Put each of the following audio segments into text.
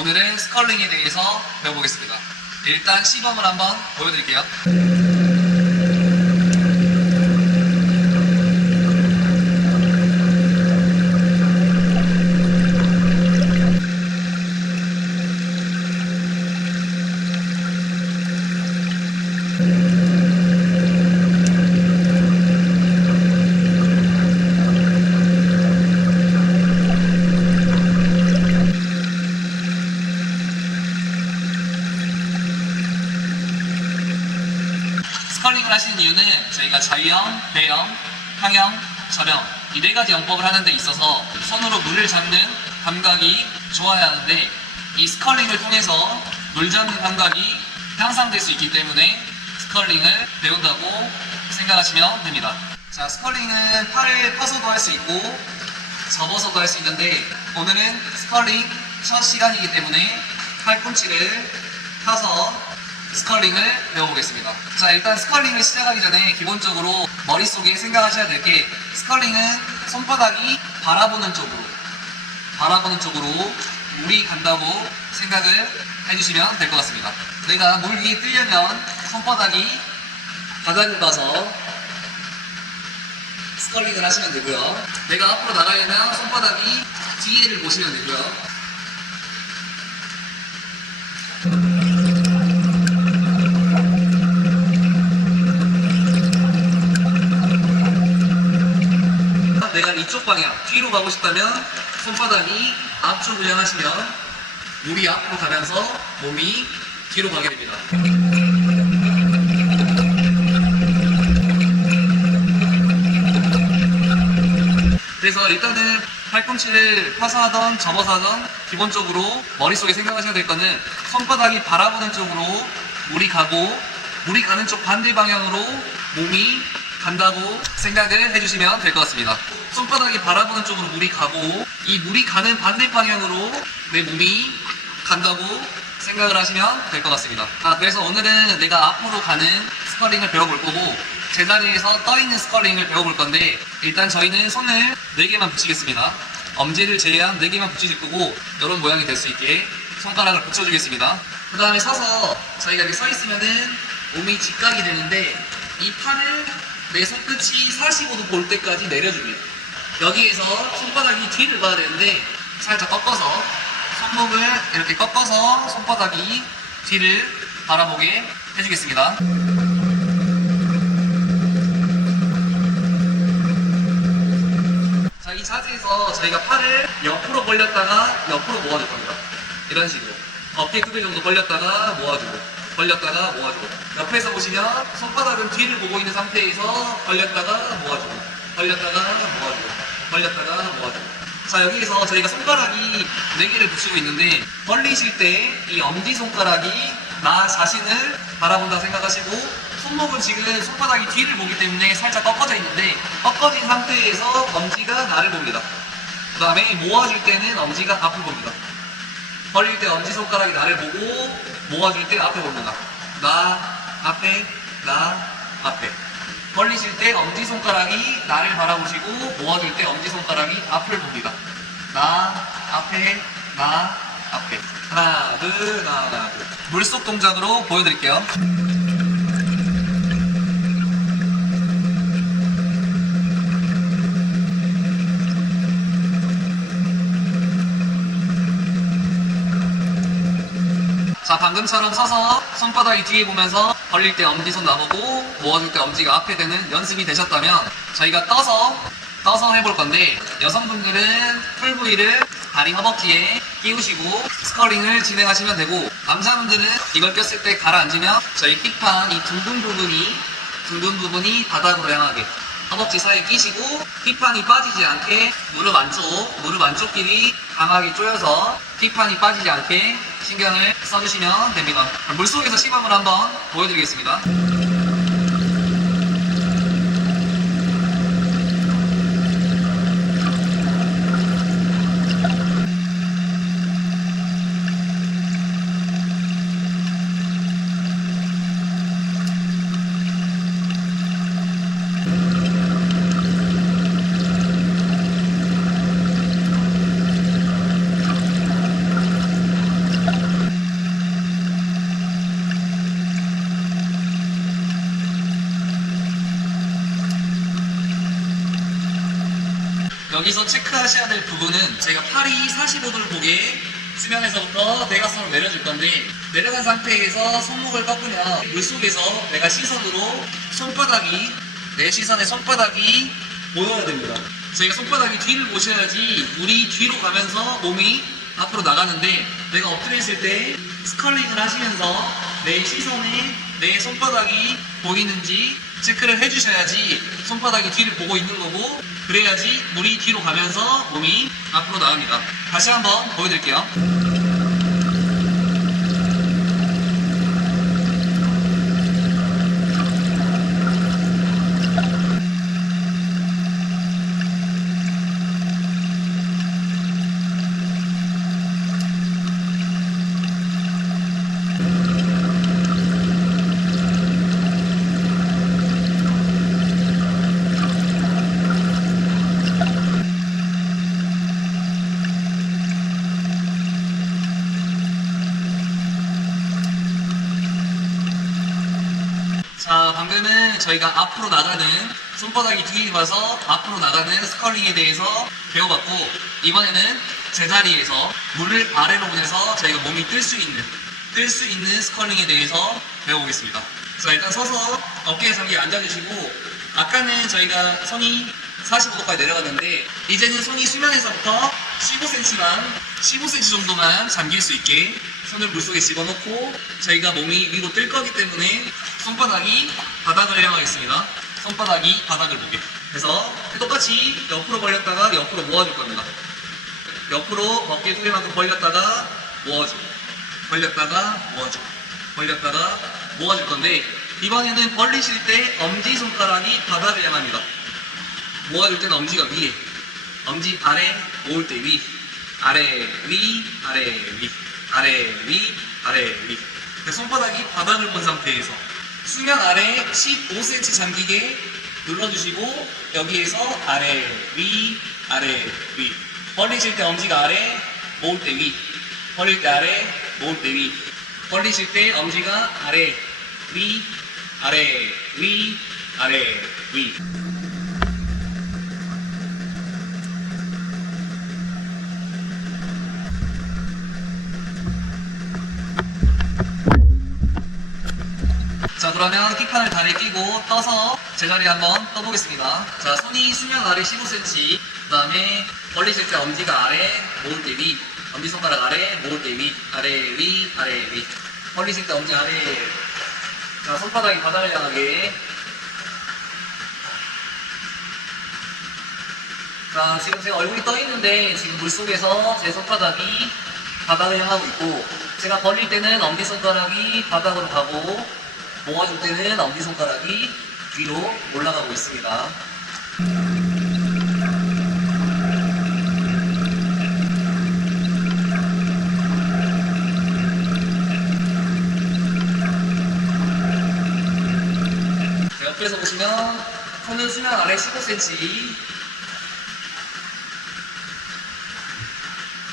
오늘은 스컬링에 대해서 배워보겠습니다. 일단 시범을 한번 보여드릴게요. 스컬링을 하시는 이유는 저희가 자유형, 배형, 평형, 절형 이 4가지 영법을 하는 데 있어서 손으로 물을 잡는 감각이 좋아야 하는데 이 스컬링을 통해서 물 잡는 감각이 향상될 수 있기 때문에 스컬링을 배운다고 생각하시면 됩니다. 자, 스컬링은 팔을 펴서도 할 수 있고 접어서도 할 수 있는데 오늘은 스컬링 첫 시간이기 때문에 팔꿈치를 펴서 스컬링을 배워보겠습니다. 자, 일단 스컬링을 시작하기 전에 기본적으로 머릿속에 생각하셔야 될 게 스컬링은 손바닥이 바라보는 쪽으로 물이 간다고 생각을 해주시면 될 것 같습니다. 내가 물 위에 뜨려면 손바닥이 바닥을 봐서 스컬링을 하시면 되고요. 내가 앞으로 나가려면 손바닥이 뒤에를 보시면 되고요. 내가 이쪽 방향, 뒤로 가고 싶다면 손바닥이 앞쪽을 향하시면 물이 앞으로 가면서 몸이 뒤로 가게 됩니다. 그래서 일단은 팔꿈치를 펴서 하던 접어서 하던 기본적으로 머릿속에 생각하셔야 될 거는 손바닥이 바라보는 쪽으로 물이 가고 물이 가는 쪽 반대 방향으로 몸이 간다고 생각을 해주시면 될 것 같습니다. 손바닥이 바라보는 쪽으로 물이 가고 이 물이 가는 반대 방향으로 내 몸이 간다고 생각을 하시면 될 것 같습니다. 그래서 오늘은 내가 앞으로 가는 스컬링을 배워볼 거고 제자리에서 떠있는 스컬링을 배워볼 건데 일단 저희는 손을 4개만 붙이겠습니다. 엄지를 제외한 4개만 붙이실 거고 이런 모양이 될 수 있게 손가락을 붙여주겠습니다. 그 다음에 서서 저희가 이렇게 서 있으면은 몸이 직각이 되는데 이 팔을 내 손끝이 45도 볼 때까지 내려줍니다. 여기에서 손바닥이 뒤를 봐야 되는데 살짝 꺾어서 손목을 이렇게 꺾어서 손바닥이 뒤를 바라보게 해주겠습니다. 자, 이 자세에서 저희가 팔을 옆으로 벌렸다가 옆으로 모아줄 겁니다. 이런 식으로 어깨 두 배 정도 벌렸다가 모아주고 벌렸다가 모아주고 옆에서 보시면 손바닥은 뒤를 보고 있는 상태에서 벌렸다가 모아주고 벌렸다가 모아주고 벌렸다가 모아주고 자, 여기에서 저희가 손가락이 4개를 붙이고 있는데 벌리실 때 이 엄지손가락이 나 자신을 바라본다고 생각하시고 손목은 지금 손바닥이 뒤를 보기 때문에 살짝 꺾어져 있는데 꺾어진 상태에서 엄지가 나를 봅니다. 그 다음에 모아줄 때는 엄지가 앞을 봅니다. 벌릴 때 엄지손가락이 나를 보고 모아줄 때 앞에 봅니다. 나 앞에 나 앞에 벌리실 때 엄지손가락이 나를 바라보시고 모아줄 때 엄지손가락이 앞을 봅니다. 나 앞에 나 앞에 하나 둘 하나 둘 물속 동작으로 보여드릴게요. 자, 방금처럼 서서 손바닥이 뒤에 보면서 벌릴 때 엄지손 나보고 모아줄 때 엄지가 앞에 되는 연습이 되셨다면 저희가 떠서 해볼 건데 여성분들은 풀부위를 다리 허벅지에 끼우시고 스컬링을 진행하시면 되고 남자분들은 이걸 꼈을 때 가라앉으면 저희 힙판 이 둥근 부분이 바닥으로 향하게 허벅지 사이에 끼시고 힙판이 빠지지 않게 무릎 안쪽 길이 강하게 조여서 힙판이 빠지지 않게 신경을 써주시면 됩니다. 물속에서 시범을 한번 보여드리겠습니다. 여기서 체크하셔야 될 부분은 저희가 팔이 45도를 보게 수면에서부터 대각선으로 내려줄 건데, 내려간 상태에서 손목을 꺾으면 물속에서 내가 시선으로 손바닥이, 내 시선의 손바닥이 보여야 됩니다. 저희가 손바닥이 뒤를 보셔야지 물이 뒤로 가면서 몸이 앞으로 나가는데, 내가 엎드려 있을 때 스컬링을 하시면서 내 시선에 내 손바닥이 보이는지 체크를 해주셔야지 손바닥이 뒤를 보고 있는 거고, 그래야지 물이 뒤로 가면서 몸이 앞으로 나갑니다. 다시 한번 보여드릴게요. 자, 방금은 저희가 앞으로 나가는, 손바닥이 뒤에 와서 앞으로 나가는 스컬링에 대해서 배워봤고, 이번에는 제자리에서 물을 아래로 보내서 저희가 몸이 뜰 수 있는 스컬링에 대해서 배워보겠습니다. 자, 일단 서서 어깨에 잠기 앉아주시고, 아까는 저희가 손이 45도까지 내려갔는데, 이제는 손이 수면에서부터 15cm 정도만 잠길 수 있게 손을 물속에 집어넣고, 저희가 몸이 위로 뜰 거기 때문에 손바닥이 바닥을 향하겠습니다. 손바닥이 바닥을 보게. 그래서 똑같이 옆으로 벌렸다가 옆으로 모아줄 겁니다. 옆으로 어깨 두 개만큼 벌렸다가 모아주고, 벌렸다가 모아주고, 벌렸다가 모아줄 건데, 이번에는 벌리실 때 엄지손가락이 바닥을 향합니다. 모아줄 때는 엄지가 위에, 엄지 아래, 모을 때 위, 아래, 위, 아래, 위, 아래, 위, 아래, 위. 손바닥이 바닥을 본 상태에서 수면 아래 15cm 잠기게 눌러주시고, 여기에서 아래, 위, 아래, 위. 벌리실 때 엄지가 아래, 모을 때 위. 벌릴 때 아래, 모을 때 위. 벌리실 때 엄지가 아래, 위, 아래, 위, 아래, 위. 자, 그러면 킥판을 다리에 끼고 떠서 제자리에 한번 떠보겠습니다. 자, 손이 수면 아래 15cm, 그 다음에 벌리실 때 엄지가 아래, 모을 때 위, 엄지손가락 아래, 모을 때 위, 아래, 위, 아래, 위. 벌리실 때 엄지 아래. 자, 손바닥이 바닥을 향하게. 자, 지금 제가 얼굴이 떠 있는데, 지금 물속에서 제 손바닥이 바닥을 향하고 있고, 제가 벌릴 때는 엄지손가락이 바닥으로 가고, 모아줄 때는 엄지손가락이 뒤로 올라가고 있습니다. 옆에서 보시면 손은 수면 아래 15cm,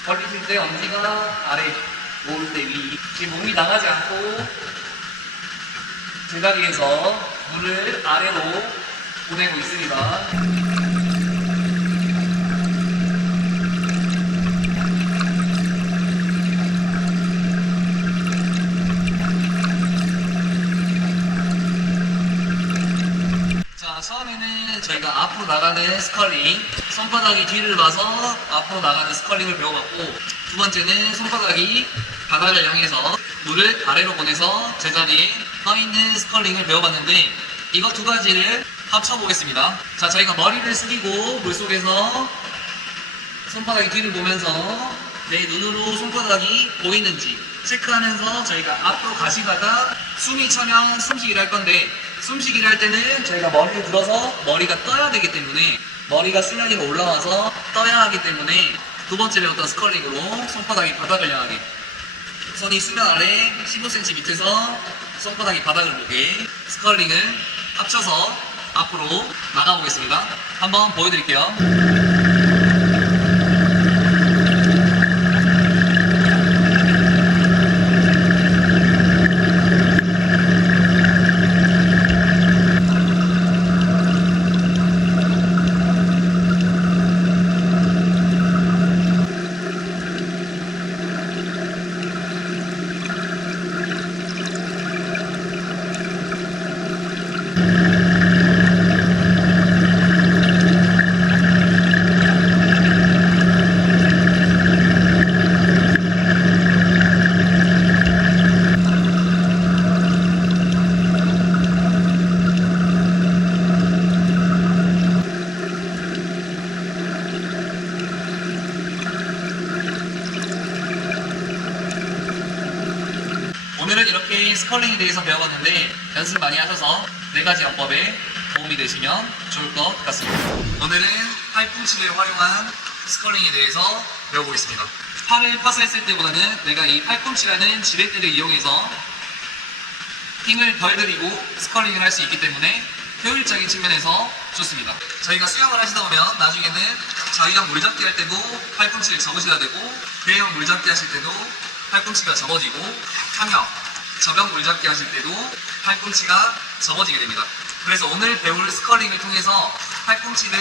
벌리실 때 엄지가 아래, 모을 때 위. 지금 몸이 나가지 않고 제자리에서 물을 아래로 보내고 있습니다. 자, 처음에는 저희가 앞으로 나가는 스컬링, 손바닥이 뒤를 봐서 앞으로 나가는 스컬링을 배워봤고, 두 번째는 손바닥이 바닥을 향해서 물을 아래로 보내서 제자리에 떠있는 스컬링을 배워봤는데, 이거 두 가지를 합쳐보겠습니다. 자, 저희가 머리를 숙이고 물속에서 손바닥이 뒤를 보면서 내 눈으로 손바닥이 보이는지 체크하면서 저희가 앞으로 가시다가 숨이 차면 숨쉬기를 할 건데, 숨쉬기를 할 때는 저희가 머리를 들어서 머리가 떠야 되기 때문에, 머리가 수면 위로 올라와서 떠야 하기 때문에, 두 번째 배웠던 스컬링으로 손바닥이 바닥을 향하게, 손이 수면 아래 15cm 밑에서 손바닥이 바닥을 보게 스컬링을 합쳐서 앞으로 나가보겠습니다. 한번 보여드릴게요. 오늘은 이렇게 스컬링에 대해서 배워봤는데 연습 많이 하셔서 4가지 영법에 도움이 되시면 좋을 것 같습니다. 오늘은 팔꿈치를 활용한 스컬링에 대해서 배워보겠습니다. 팔을 파스했을 때보다는 내가 이 팔꿈치라는 지렛대를 이용해서 힘을 덜 들이고 스컬링을 할 수 있기 때문에 효율적인 측면에서 좋습니다. 저희가 수영을 하시다 보면 나중에는 자유형 물잡기 할 때도 팔꿈치를 접으셔야 되고, 배영 물잡기 하실 때도 팔꿈치가 접어지고, 탕형, 저병 물잡기 하실 때도 팔꿈치가 접어지게 됩니다. 그래서 오늘 배울 스컬링을 통해서 팔꿈치를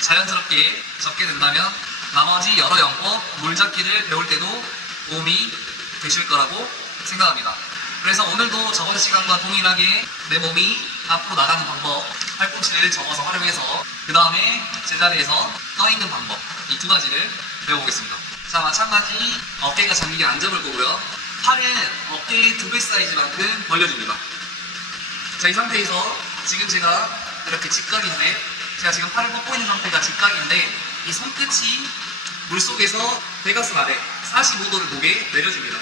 자연스럽게 접게 된다면 나머지 여러 영법, 물잡기를 배울 때도 도움이 되실 거라고 생각합니다. 그래서 오늘도 저번 시간과 동일하게 내 몸이 앞으로 나가는 방법, 팔꿈치를 접어서 활용해서 그 다음에 제자리에서 떠있는 방법, 이 2가지를 배워보겠습니다. 자, 마찬가지 어깨가 잠기게 안 잡을 거고요. 팔은 어깨의 2배 사이즈만큼 벌려줍니다. 자, 이 상태에서 지금 제가 이렇게 직각인데, 제가 지금 팔을 뻗고 있는 상태가 직각인데, 이 손끝이 물속에서 대각선 아래 45도를 보게 내려줍니다.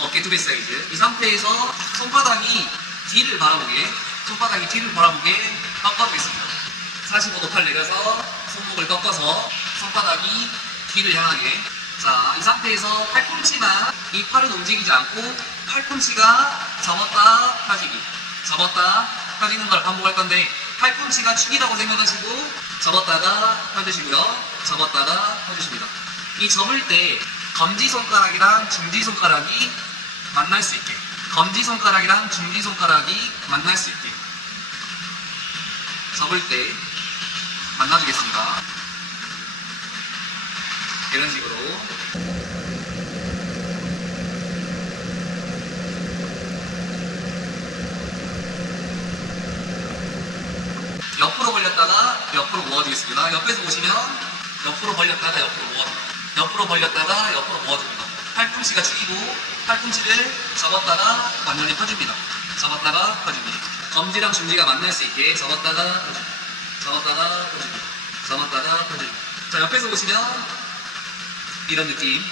어깨 2배 사이즈. 이 상태에서 손바닥이 뒤를 바라보게 꺾어주겠습니다. 45도 팔 내려서 손목을 꺾어서 손바닥이 뒤를 향하게. 자, 이 상태에서 팔꿈치만, 이 팔은 움직이지 않고 팔꿈치가 접었다 펴지는 걸 반복할 건데, 팔꿈치가 축이라고 생각하시고 접었다가 펴주시고요, 접었다가 펴주십니다. 이 접을 때 검지손가락이랑 중지손가락이 만날 수 있게, 검지손가락이랑 중지손가락이 만날 수 있게 접을 때 만나주겠습니다. 이런 식으로. 옆으로 벌렸다가 옆으로 모아주겠습니다. 옆에서 보시면 옆으로 벌렸다가 옆으로 모아줍니다. 옆으로 벌렸다가 옆으로 모아줍니다. 팔꿈치가 축이고 팔꿈치를 접었다가 완전히 펴줍니다. 접었다가 펴줍니다. 검지랑 중지가 만날 수 있게 접었다가 펴줍니다. 접었다가 펴줍니다. 접었다가 펴줍니다. 자, 옆에서 보시면 이런 느낌.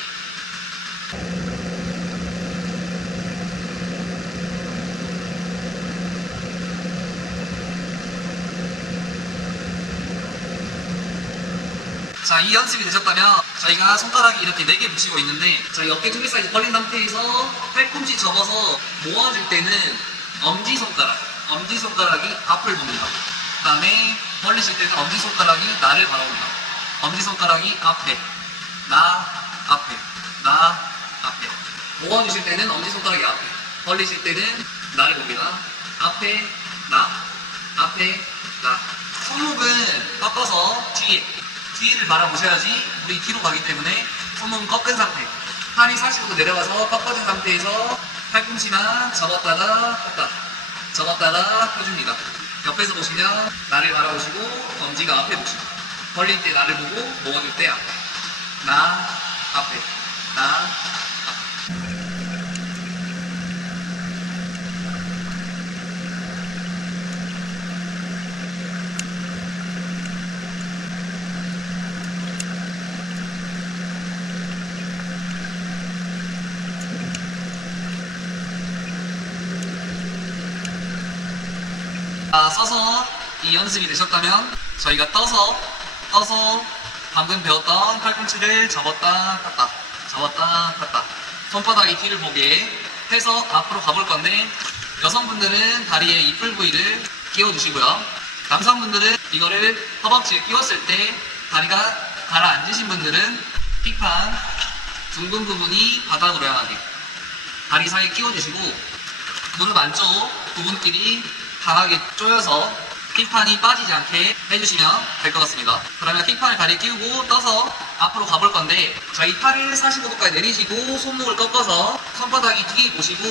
자, 이 연습이 되셨다면 저희가 손가락이 이렇게 4개 붙이고 있는데, 저희 어깨 2개 사이즈 벌린 상태에서 팔꿈치 접어서 모아줄 때는 엄지손가락이 앞을 봅니다. 그 다음에 벌리실 때는 엄지손가락이 나를 바라봅니다. 엄지손가락이 앞에, 나 앞에, 나 앞에. 모아주실 때는 엄지손가락이 앞에, 벌리실 때는 나를 봅니다. 앞에, 나, 앞에, 나. 손목은 꺾어서 뒤를 바라보셔야지 우리 뒤로 가기 때문에 손목은 꺾은 상태, 팔이 45도 내려가서 꺾어진 상태에서 팔꿈치만 접었다가 폈다, 접었다가 펴줍니다. 옆에서 보시면 나를 바라보시고 검지가 앞에 보시고, 벌릴 때 나를 보고 모아줄 때 앞에, 나 앞에, 나 앞에. 서서 이 연습이 되셨다면 저희가 떠서 방금 배웠던 팔꿈치를 접었다 폈다, 접었다 폈다, 손바닥이 뒤를 보게 해서 앞으로 가볼 건데, 여성분들은 다리에 이풀 부위를 끼워주시고요, 남성분들은 이거를 허벅지에 끼웠을 때 다리가 가라앉으신 분들은 픽판 둥근 부분이 바닥으로 향하게 다리 사이에 끼워주시고, 무릎 안쪽 부분끼리 강하게 조여서 킥판이 빠지지 않게 해주시면 될 것 같습니다. 그러면 킥판을 다리에 끼우고 떠서 앞으로 가볼 건데, 저희 팔을 45도까지 내리시고 손목을 꺾어서 손바닥이 뒤에 보시고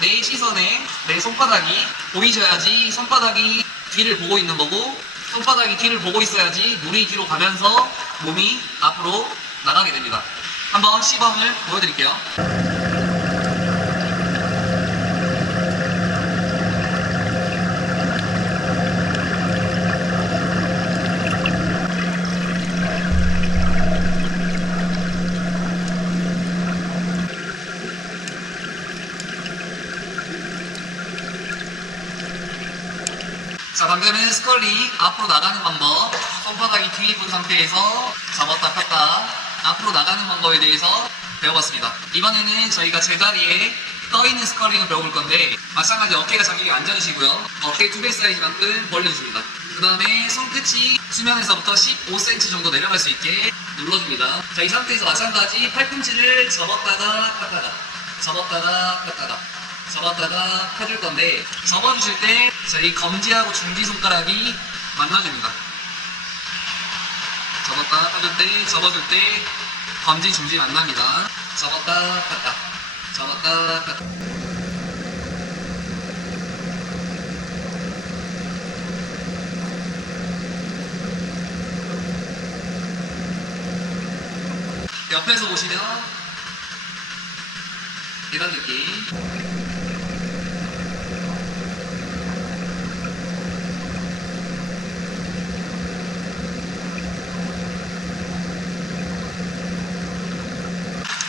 내 시선에 내 손바닥이 보이셔야지 손바닥이 뒤를 보고 있는 거고, 손바닥이 뒤를 보고 있어야지 물이 뒤로 가면서 몸이 앞으로 나가게 됩니다. 한번 시범을 보여드릴게요. 자, 방금은 스컬링 앞으로 나가는 방법, 손바닥이 뒤에 본 상태에서 잡았다 폈다 앞으로 나가는 방법에 대해서 배워봤습니다. 이번에는 저희가 제자리에 떠있는 스컬링을 배워볼 건데 마찬가지 어깨가 장기게 앉아주시고요. 어깨 2배 사이즈만큼 벌려줍니다. 그 다음에 손끝이 수면에서부터 15cm 정도 내려갈 수 있게 눌러줍니다. 자, 이 상태에서 마찬가지 팔꿈치를 접었다가 폈다가 접었다가 폈다가 접었다가 펴줄 건데 접어주실 때 저희 검지하고 중지 손가락이 만나줍니다. 접었다 펴줄 때 접어줄 때 검지 중지 만납니다. 접었다 폈다 접었다 폈다. 옆에서 보시면 이런 느낌.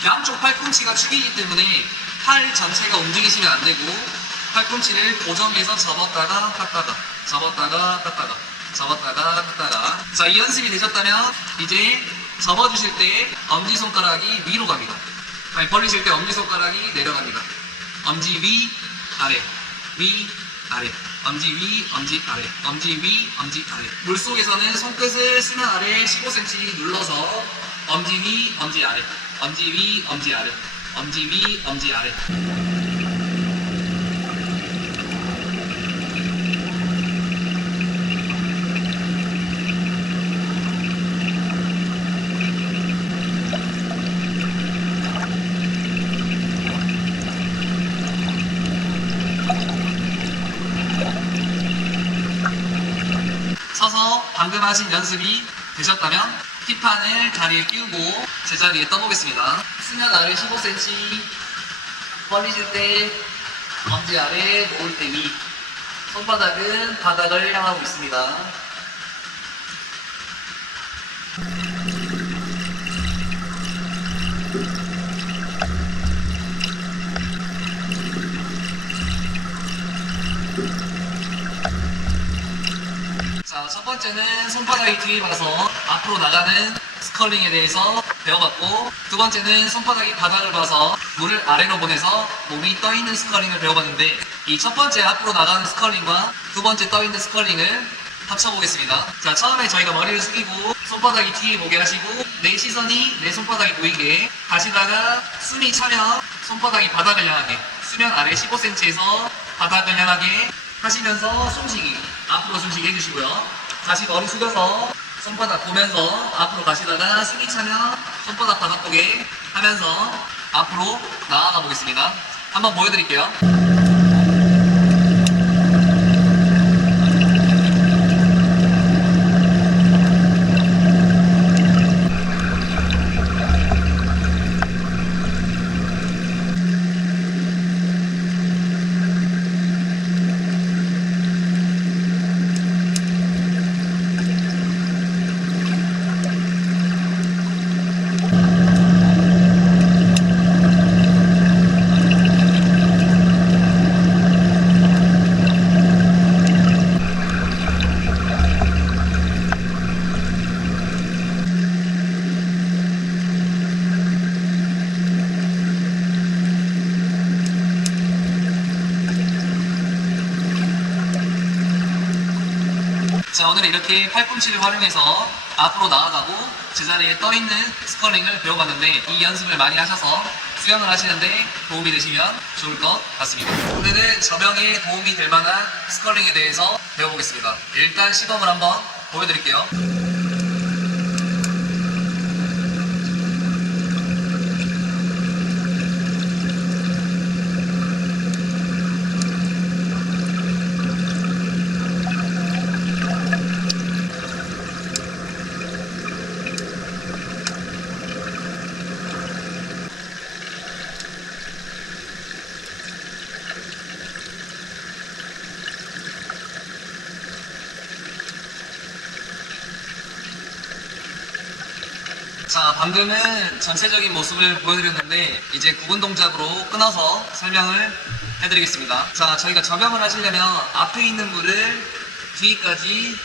양쪽 팔꿈치가 축이기 때문에 팔 전체가 움직이시면 안 되고 팔꿈치를 고정해서 접었다가 폈다가 접었다가 폈다가 접었다가 폈다가. 자, 이 연습이 되셨다면 이제 접어주실 때 엄지손가락이 위로 갑니다. 아니, 벌리실 때 엄지손가락이 내려갑니다. 엄지 위 아래 위 아래 엄지 위 엄지 아래 엄지 위 엄지 아래. 물속에서는 손끝을 수면 아래 15cm 눌러서 엄지 위 엄지 아래 엄지 위 엄지 아래 엄지 위 엄지 아래. 서서 방금 하신 연습이 되셨다면 힙판을 다리에 끼우고 제자리에 떠보겠습니다. 수면 아래 15cm 벌리실 때 엄지 아래 놓을 때 위. 손바닥은 바닥을 향하고 있습니다. 자, 첫 번째는 손바닥이 뒤에 봐서 앞으로 나가는 스컬링에 대해서 배워봤고, 두 번째는 손바닥이 바닥을 봐서 물을 아래로 보내서 몸이 떠있는 스컬링을 배워봤는데, 이 첫 번째 앞으로 나가는 스컬링과 두 번째 떠있는 스컬링을 합쳐보겠습니다. 자, 처음에 저희가 머리를 숙이고 손바닥이 뒤에 보게 하시고 내 시선이 내 손바닥이 보이게 가시다가 숨이 차면 손바닥이 바닥을 향하게, 수면 아래 15cm에서 바닥을 향하게 하시면서 숨쉬기, 앞으로 숨쉬기 해주시고요. 다시 머리 숙여서 손바닥 보면서 앞으로 가시다가 숨이 차면 손바닥 바닥 보게 하면서 앞으로 나아가 보겠습니다. 한번 보여드릴게요. 자, 오늘 이렇게 팔꿈치를 활용해서 앞으로 나아가고 제자리에 떠있는 스컬링을 배워봤는데, 이 연습을 많이 하셔서 수영을 하시는데 도움이 되시면 좋을 것 같습니다. 오늘은 저병에 도움이 될 만한 스컬링에 대해서 배워보겠습니다. 일단 시범을 한번 보여드릴게요. 자, 방금은 전체적인 모습을 보여드렸는데 이제 구분 동작으로 끊어서 설명을 해드리겠습니다. 자, 저희가 접영을 하시려면 앞에 있는 물을 뒤까지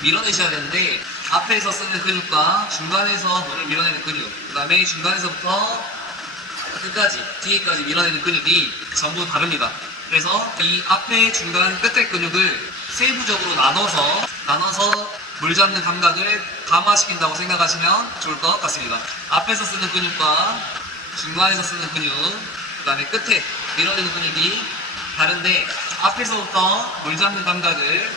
밀어내셔야 되는데 앞에서 쓰는 근육과 중간에서 물을 밀어내는 근육, 그 다음에 중간에서부터 끝까지 뒤에까지 밀어내는 근육이 전부 다릅니다. 그래서 이 앞에 중간 끝에 근육을 세부적으로 나눠서 물 잡는 감각을 강화시킨다고 생각하시면 좋을 것 같습니다. 앞에서 쓰는 근육과 중간에서 쓰는 근육, 그 다음에 끝에 밀어내는 근육이 다른데 앞에서부터 물 잡는 감각을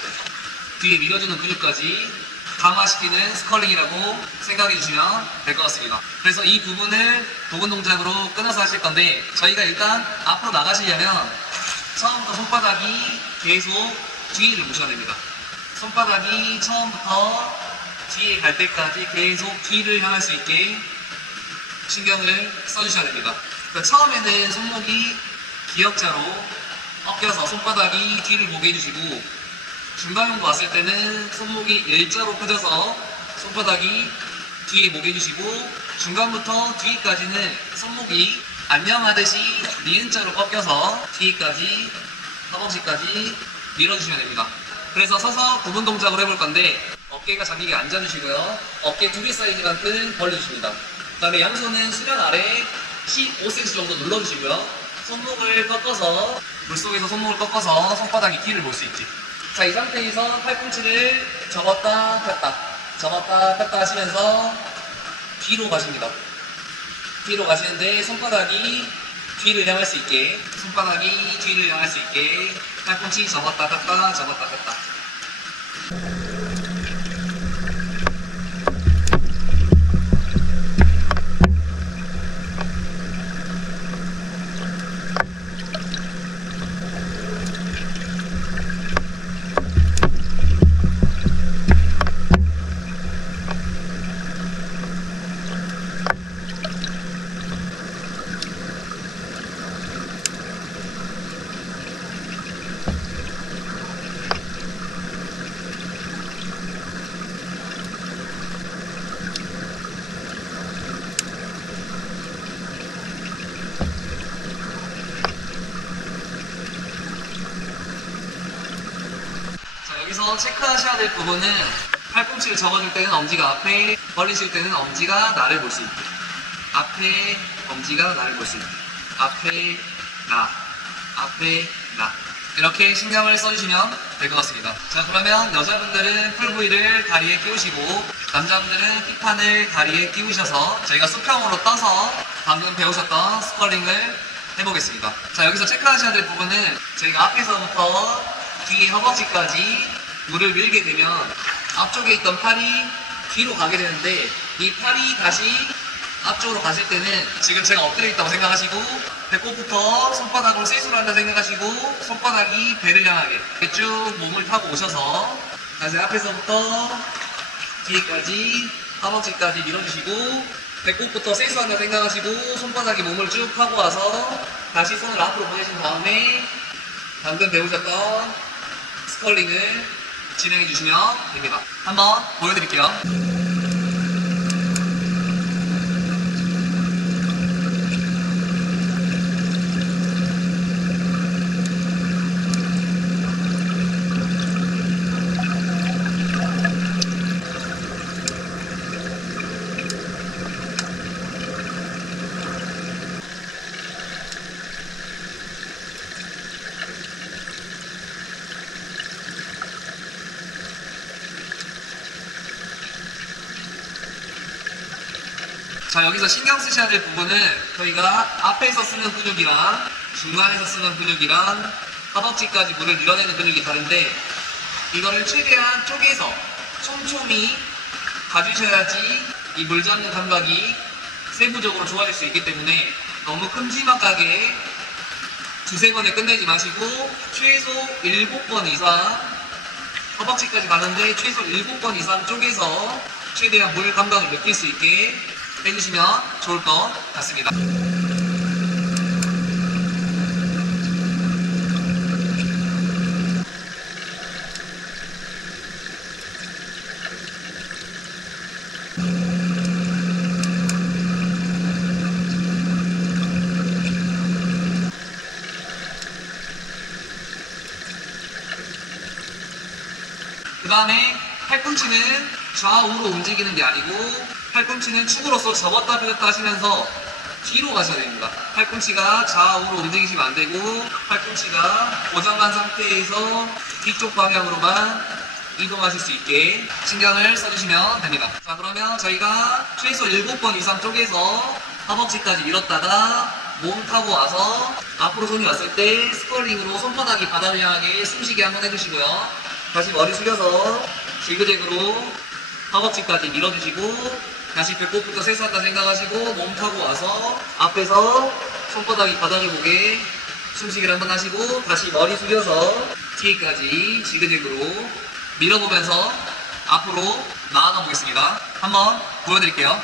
뒤에 밀어주는 근육까지 강화시키는 스컬링이라고 생각해 주시면 될 것 같습니다. 그래서 이 부분을 부분 동작으로 끊어서 하실 건데 저희가 일단 앞으로 나가시려면 처음부터 손바닥이 계속 뒤를 보셔야 됩니다. 손바닥이 처음부터 뒤에 갈 때까지 계속 뒤를 향할 수 있게 신경을 써주셔야 됩니다. 그러니까 처음에는 손목이 기역자로 꺾여서 손바닥이 뒤를 보게 해주시고 중간 정도 왔을 때는 손목이 일자로 펴져서 손바닥이 뒤에 보게 해주시고 중간부터 뒤까지는 손목이 안녕하듯이 니은자로 꺾여서 뒤까지 허벅지까지 밀어주시면 됩니다. 그래서 서서 부분 동작으로 해볼 건데 어깨가 잠기게 앉아주시고요. 어깨 두 개 사이즈만큼 벌려주십니다. 그 다음에 양손은 수면 아래 15cm 정도 눌러주시고요. 손목을 꺾어서 물속에서 손목을 꺾어서 손바닥이 뒤를 볼 수 있지. 자, 이 상태에서 팔꿈치를 접었다 폈다 하시면서 뒤로 가십니다. 뒤로 가시는데 손바닥이 뒤를 향할 수 있게 팔꿈치 접었다 폈다 접었다 폈다. 여기서 체크하셔야 될 부분은 팔꿈치를 접어줄 때는 엄지가 앞에, 벌리실 때는 엄지가 나를 볼 수 있게. 앞에 엄지가 나를 볼 수 있게. 앞에 나. 이렇게 신경을 써주시면 될 것 같습니다. 자, 그러면 여자분들은 풀 부위를 다리에 끼우시고 남자분들은 힙판을 다리에 끼우셔서 저희가 수평으로 떠서 방금 배우셨던 스컬링을 해보겠습니다. 자, 여기서 체크하셔야 될 부분은 저희가 앞에서부터 뒤에 허벅지까지 물을 밀게 되면 앞쪽에 있던 팔이 뒤로 가게 되는데 이 팔이 다시 앞쪽으로 가실 때는 지금 제가 엎드려 있다고 생각하시고 배꼽부터 손바닥으로 세수를 한다 생각하시고 손바닥이 배를 향하게 쭉 몸을 타고 오셔서 다시 앞에서부터 뒤에까지 허벅지까지 밀어주시고 배꼽부터 세수한다 생각하시고 손바닥이 몸을 쭉 타고 와서 다시 손을 앞으로 보내신 다음에 방금 배우셨던 스컬링을 진행해 주시면 됩니다. 한번 보여드릴게요. 자, 여기서 신경 쓰셔야 될 부분은 저희가 앞에서 쓰는 근육이랑 중간에서 쓰는 근육이랑 허벅지까지 물을 밀어내는 근육이 다른데 이거를 최대한 쪼개서 촘촘히 가주셔야지 이 물 잡는 감각이 세부적으로 좋아질 수 있기 때문에 너무 큼지막하게 두세 번에 끝내지 마시고 최소 7번 이상 허벅지까지 가는데 최소 7번 이상 쪼개서 최대한 물 감각을 느낄 수 있게 해주시면 좋을 것 같습니다. 그 다음에 팔꿈치는 좌우로 움직이는 게 아니고 팔꿈치는 축으로서 접었다 펴졌다 하시면서 뒤로 가셔야 됩니다. 팔꿈치가 좌우로 움직이시면 안 되고 팔꿈치가 고정한 상태에서 뒤쪽 방향으로만 이동하실 수 있게 신경을 써주시면 됩니다. 자, 그러면 저희가 최소 7번 이상 쪼개서 허벅지까지 밀었다가 몸 타고 와서 앞으로 손이 왔을 때 스컬링으로 손바닥이 바닥을 향하게 숨쉬게 한번 해주시고요. 다시 머리 숙여서 지그재그로 허벅지까지 밀어주시고 다시 배꼽부터 세수한다 생각하시고 몸 타고 와서 앞에서 손바닥이 바닥을 보게 숨쉬기를 한번 하시고 다시 머리 숙여서 뒤에까지 지그재그로 밀어보면서 앞으로 나아가 보겠습니다. 한번 보여드릴게요.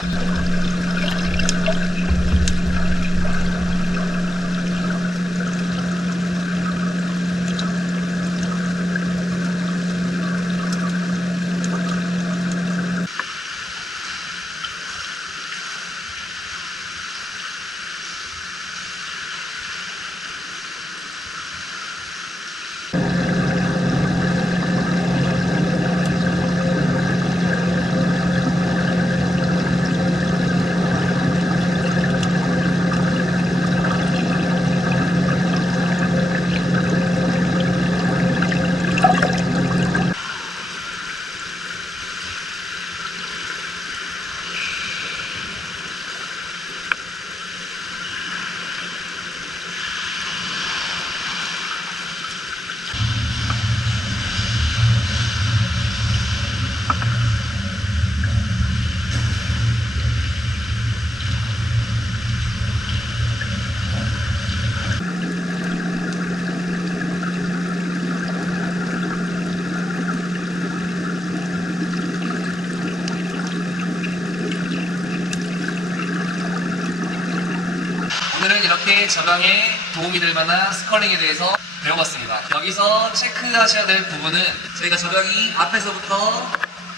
오늘은 이렇게 저강에 도움이 될 만한 스컬링에 대해서 배워봤습니다. 여기서 체크하셔야 될 부분은 저희가 저강이 앞에서부터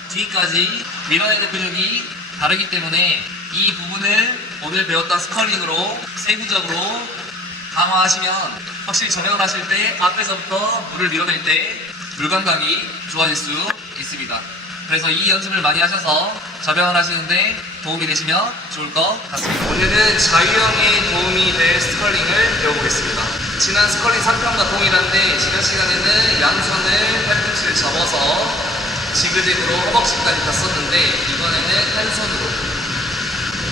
뒤까지 밀어내야 될 근육이 다르기 때문에 이 부분을 오늘 배웠던 스컬링으로 세부적으로 강화하시면 확실히 저강을 하실 때 앞에서부터 물을 밀어낼 때 물감각이 좋아질 수 있습니다. 그래서 이 연습을 많이 하셔서 저병을 하시는데 도움이 되시면 좋을 것 같습니다. 오늘은 자유형에 도움이 될 스컬링을 배워보겠습니다. 지난 스컬링 3편과 동일한데 지난 시간에는 양손을 팔꿈치를 접어서 지그재그로 허벅지까지 갔었는데 이번에는 한 손으로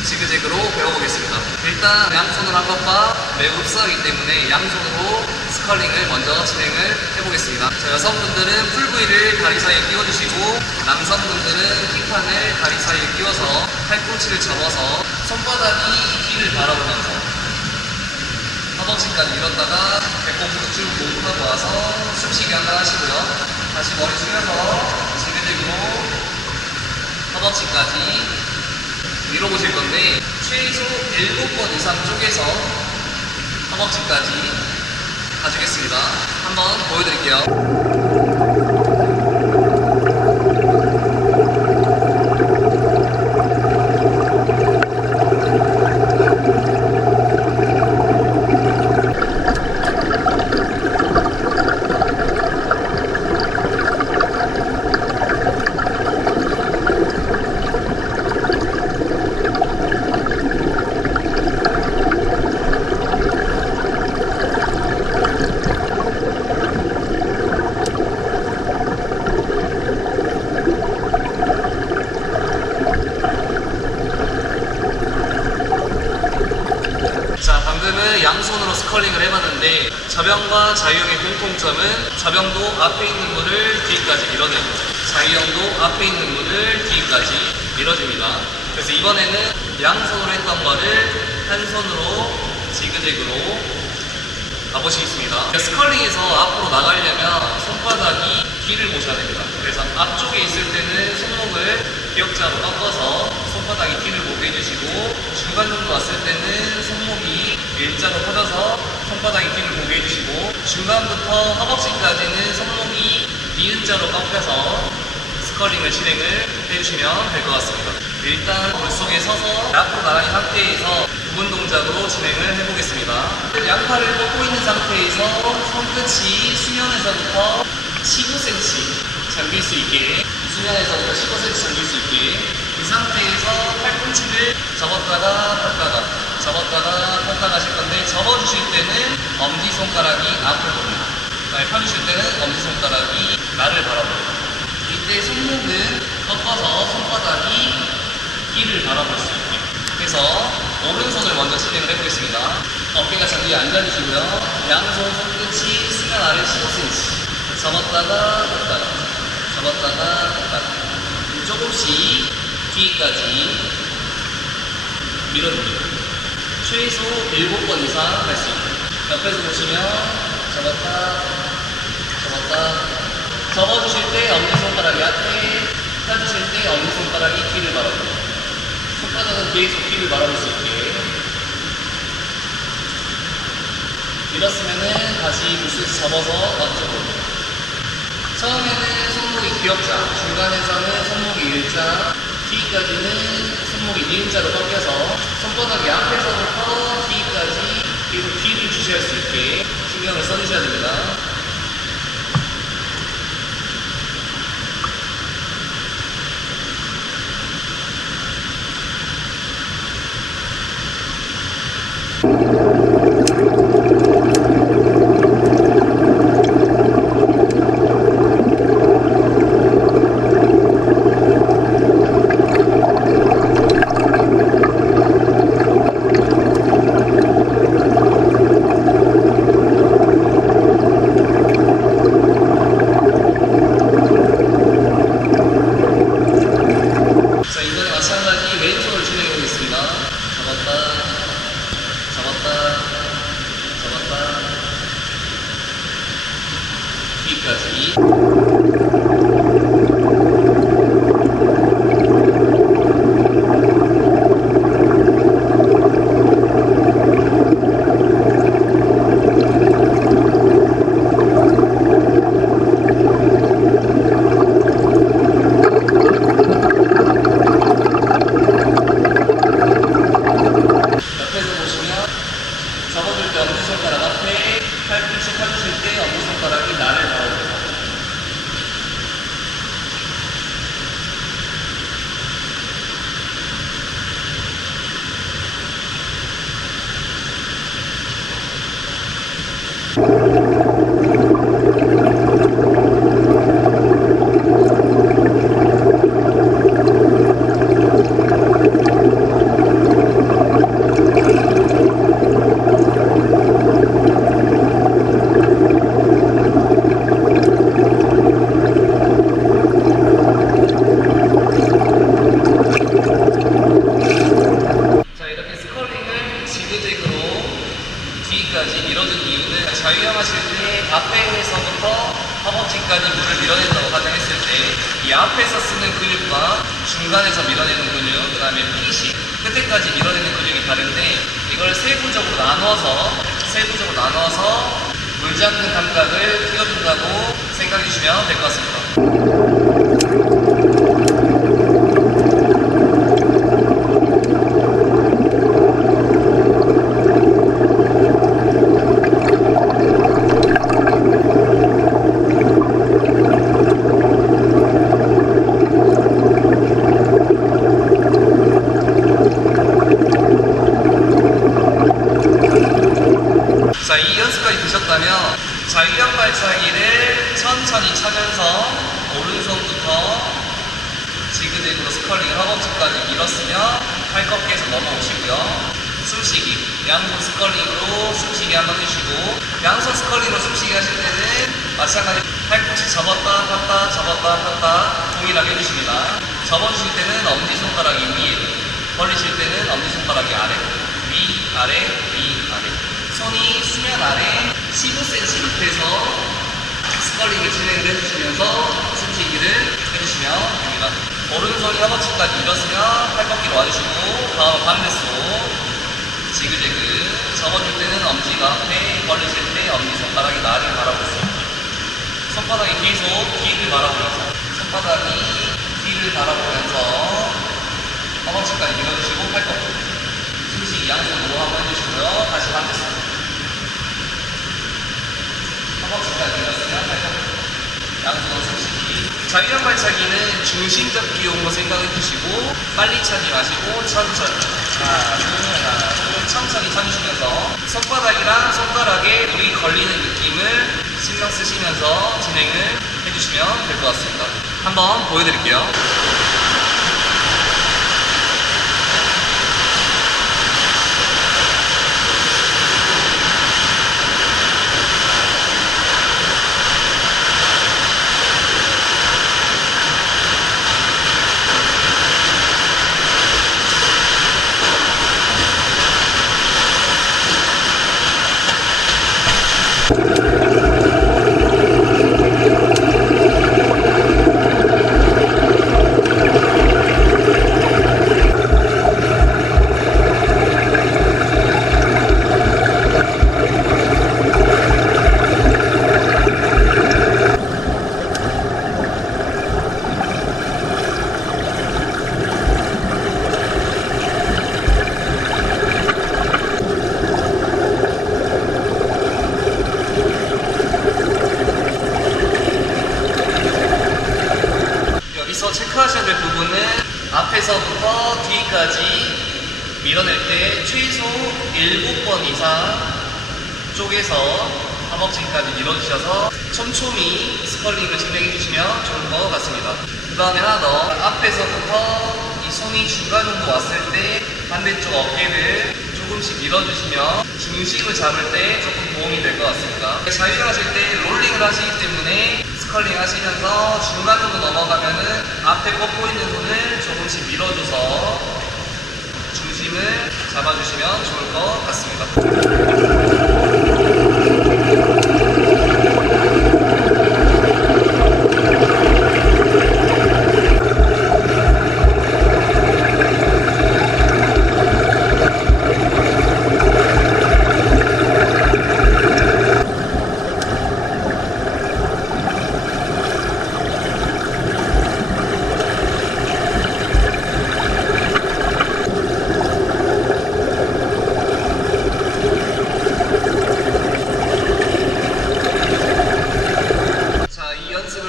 지그재그로 배워보겠습니다. 일단 양손으로 한 것과 매우 흡사하기 때문에 양손으로 스컬링을 먼저 진행을 해보겠습니다. 자, 여성분들은 풀부위를 다리 사이에 끼워주시고 남성분들은 힙판을 다리 사이에 끼워서 팔꿈치를 접어서 손바닥이 뒤를 바라보면서 허벅지까지 밀었다가 배꼽으로 쭉 몸하고 와서 숨쉬게 한번 하시고요. 다시 머리 숙여서 지그재그로 허벅지까지 밀어보실 건데 최소 7번 이상 쪼개서 허벅지까지 가주겠습니다. 한번 보여드릴게요. 양손으로 스컬링을 해봤는데 저병과 자유형의 공통점은 저병도 앞에 있는 물을 뒤까지 밀어내고 자유형도 앞에 있는 물을 뒤까지 밀어줍니다. 그래서 이번에는 양손으로 했던 거를 한 손으로 지그재그로 가보시겠습니다. 스컬링에서 앞으로 나가려면 손바닥이 뒤를 보셔야 됩니다. 그래서 앞쪽에 있을 때는 손목을 기역자로 꺾어서 손바닥이 뒤를 보게 해주시고 중간 정도 왔을 때는 손목이 일자로 펴져서 손바닥이 뒤를 보게 해주시고 중간부터 허벅지까지는 손목이 니은자로 꺾여서 스컬링을 진행을 해주시면 될 것 같습니다. 일단 물속에 서서 앞으로 나란히 상태에서 부분 동작으로 진행을 해보겠습니다. 양팔을 뻗고 있는 상태에서 손끝이 수면에서부터 15cm 잠길 수 있게, 수면에서 15cm 잠길 수 있게, 이 상태에서 팔꿈치를 접었다가 폈다가 접었다가 폈다가 하실 건데, 접어주실 때는 엄지손가락이 앞을 봅니다. 펴주실 때는 엄지손가락이 나를 바라봅니다. 이때 손목은 꺾어서 손바닥이 귀를 바라볼 수 있게. 그래서 오른손을 먼저 진행을 해보겠습니다. 어깨가 자리에 앉아주시고요. 양손 손끝이 수면 아래 15cm. 접었다가 폈다가 접었다가 폈다가 조금씩 뒤까지 밀어줍니다. 최소 7번 이상 할 수 있게. 옆에서 보시면 접었다 접었다 접어주실 때 엄지손가락이 앞에, 펴주실 때 엄지손가락이 귀를 바라봅니다. 손바닥은 계속 귀를 바라볼 수 있게. 밀었으면은 다시 물속에서 접어서 앞쪽으로. 처음에는 손목이 기역자, 중간에서는 손목이 일자, 뒤까지는 손목이 니은자로 꺾여서 손바닥이 앞에서부터 뒤까지 계속 귀를 주시할 수 있게 신경을 써주셔야 됩니다. 접어줄 때 엄지손가락 앞에, 팔꿈치 펴주실 때 엄지손가락이 나를 바라봅니다. 뒤까지 밀어준 이유는 자유형하실 때 앞에서부터 허벅지까지 물을 밀어낸다고 가정했을 때 이 앞에서 쓰는 근육과 중간에서 밀어내는 근육, 그 다음에 핏이 끝에까지 밀어내는 근육이 다른데, 이걸 세부적으로 나눠서 물 잡는 감각을 키워준다고 생각해 주시면 될 것 같습니다. 자, 이 연습까지 되셨다면 자유형 발차기를 천천히 차면서 오른손부터 지그재그로 스컬링을 허벅지까지 밀었으면 팔 꺾기에서 넘어오시고요. 숨쉬기, 양손 스컬링으로 숨쉬기 한번 해주시고, 양손 스컬링으로 숨쉬기 하실 때는 마찬가지 팔꿈치 접었다 폈다 접었다 폈다 동일하게 해주십니다. 접어주실 때는 엄지손가락이 위에, 벌리실 때는 엄지손가락이 아래, 위, 아래, 위, 아래. 손이 수면 아래 15cm 밑에서 스컬링을 진행을 해주시면서 숨쉬기를 해주시면 됩니다. 오른손이 허벅지까지 밀었으면 팔꺾기로 와주시고, 다음 반대손 지그재그. 접어줄 때는 엄지가 앞에, 벌리실 때 엄지손가락이 나를 바라볼 수 있게. 손바닥이 계속 뒤를 바라보면서, 손바닥이 뒤를 바라보면서 허벅지까지 밀어주시고 팔꺾기. 숨쉬기 양손으로 한번 해주시고요. 다시 반대손. 허벅지까지 밀었으면 팔꺾기. 양손으로 숨쉬기. 자유형 발차기는 중심 잡기용으로 생각해 주시고 빨리 차기 마시고 천천히 하나 둘 천천히 참으시면서 손바닥이랑 손가락에 물이 걸리는 느낌을 신경 쓰시면서 진행을 해주시면 될 것 같습니다. 한번 보여드릴게요. 여기서 체크하셔야 될 부분은 앞에서부터 뒤까지 밀어낼 때 최소 7번 이상 쪼개서 허벅지까지 밀어주셔서 촘촘히 스컬링을 진행해 주시면 좋을 것 같습니다. 그 다음에 하나 더, 앞에서부터 이 손이 중간 정도 왔을 때 반대쪽 어깨를 조금씩 밀어주시면 중심을 잡을 때 조금 도움이 될 것 같습니다. 자유형 하실 때 롤링을 하시기 때문에 스컬링 하시면서 중간 정도 넘어가면은 앞에 뻗고 있는 손을 조금씩 밀어줘서 중심을 잡아주시면 좋을 것 같습니다.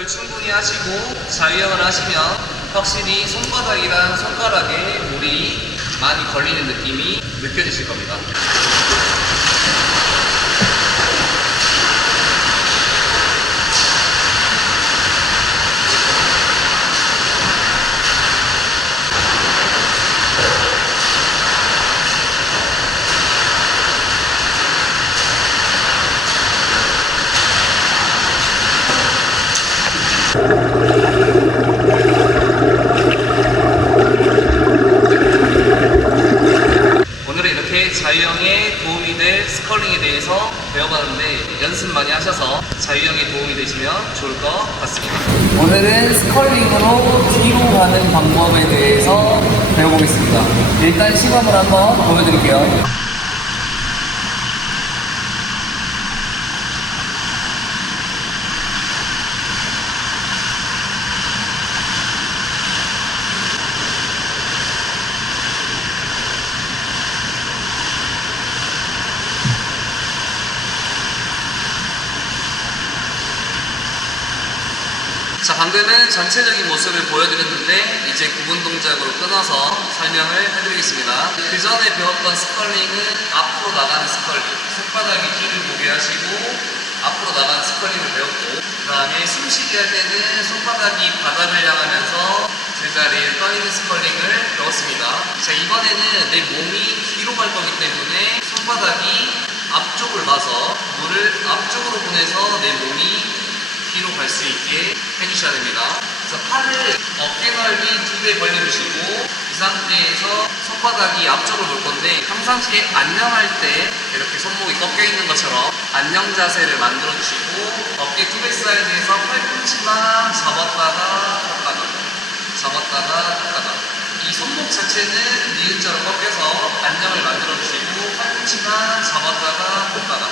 충분히 하시고 자유형을 하시면 확실히 손바닥이랑 손가락에 물이 많이 걸리는 느낌이 느껴지실 겁니다. 오늘은 이렇게 자유형에 도움이 될 스컬링에 대해서 배워봤는데 연습 많이 하셔서 자유형에 도움이 되시면 좋을 것 같습니다. 오늘은 스컬링으로 뒤로 가는 방법에 대해서 배워보겠습니다. 일단 시범을 한번 보여드릴게요. 자, 방금은 전체적인 모습을 보여드렸는데 이제 구분 동작으로 끊어서 설명을 해드리겠습니다. 그 전에 배웠던 스컬링은 앞으로 나가는 스컬링, 손바닥이 뒤를 보게 하시고 앞으로 나가는 스컬링을 배웠고, 그 다음에 숨쉬기 할 때는 손바닥이 바닥을 향하면서 제자리에 떠있는 스컬링을 배웠습니다. 자, 이번에는 내 몸이 뒤로 갈 거기 때문에 손바닥이 앞쪽을 봐서 물을 앞쪽으로 보내서 내 몸이 뒤로 갈 수 있게 해주셔야 됩니다. 그래서 팔을 어깨 넓이 2배 벌려주시고 이 상태에서 손바닥이 앞쪽으로 볼 건데 평상시에 안녕할 때 이렇게 손목이 꺾여 있는 것처럼 안녕 자세를 만들어 주시고 어깨 2배 사이즈에서 팔꿈치만 잡았다가 폈다가 이 손목 자체는 니은자로 꺾여서 안녕을 만들어 주시고 팔꿈치만 잡았다가 폈다가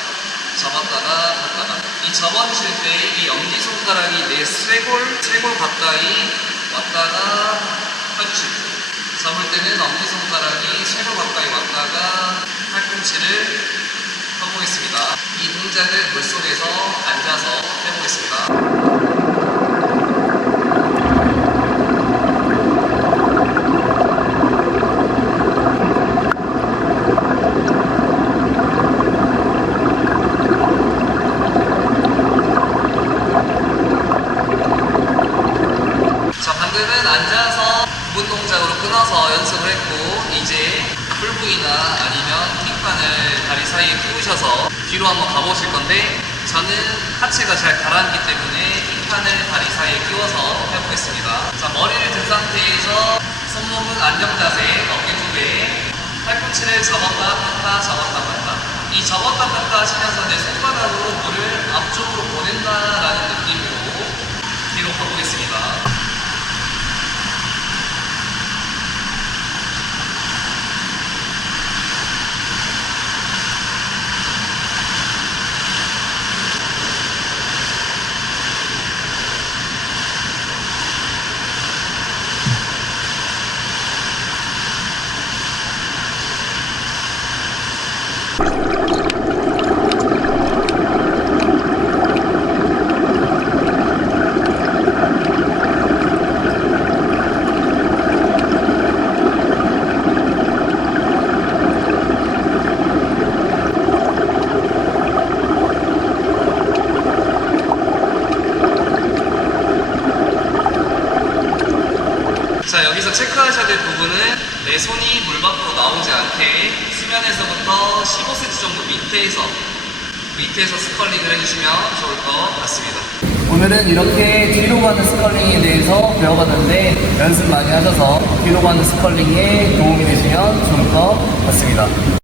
이 접어주실 때 이 엄지손가락이 내 쇄골 가까이 왔다가 펴주시고, 접을 때는 엄지손가락이 쇄골 가까이 왔다가 팔꿈치를 펴보겠습니다. 이 동작을 물속에서 앉아서 해보겠습니다. 세우셔서 뒤로 한번 가보실 건데 저는 하체가 잘 가라앉기 때문에 이 판을 다리 사이에 끼워서 해보겠습니다. 자, 머리를 든 상태에서 손목은 안정 자세, 어깨 두 배, 팔꿈치를 접었다 폈다 접었다 폈다. 이 접었다 폈다 하시면서 내 손바닥으로 물을 앞쪽으로 보낸다라는 느낌으로 뒤로 가보겠습니다. 자, 여기서 체크하셔야 될 부분은 내 손이 물 밖으로 나오지 않게 수면에서부터 15cm 정도 밑에서 스컬링을 해주시면 좋을 것 같습니다. 오늘은 이렇게 뒤로 가는 스컬링에 대해서 배워봤는데 연습 많이 하셔서 뒤로 가는 스컬링에 도움이 되시면 좋을 것 같습니다.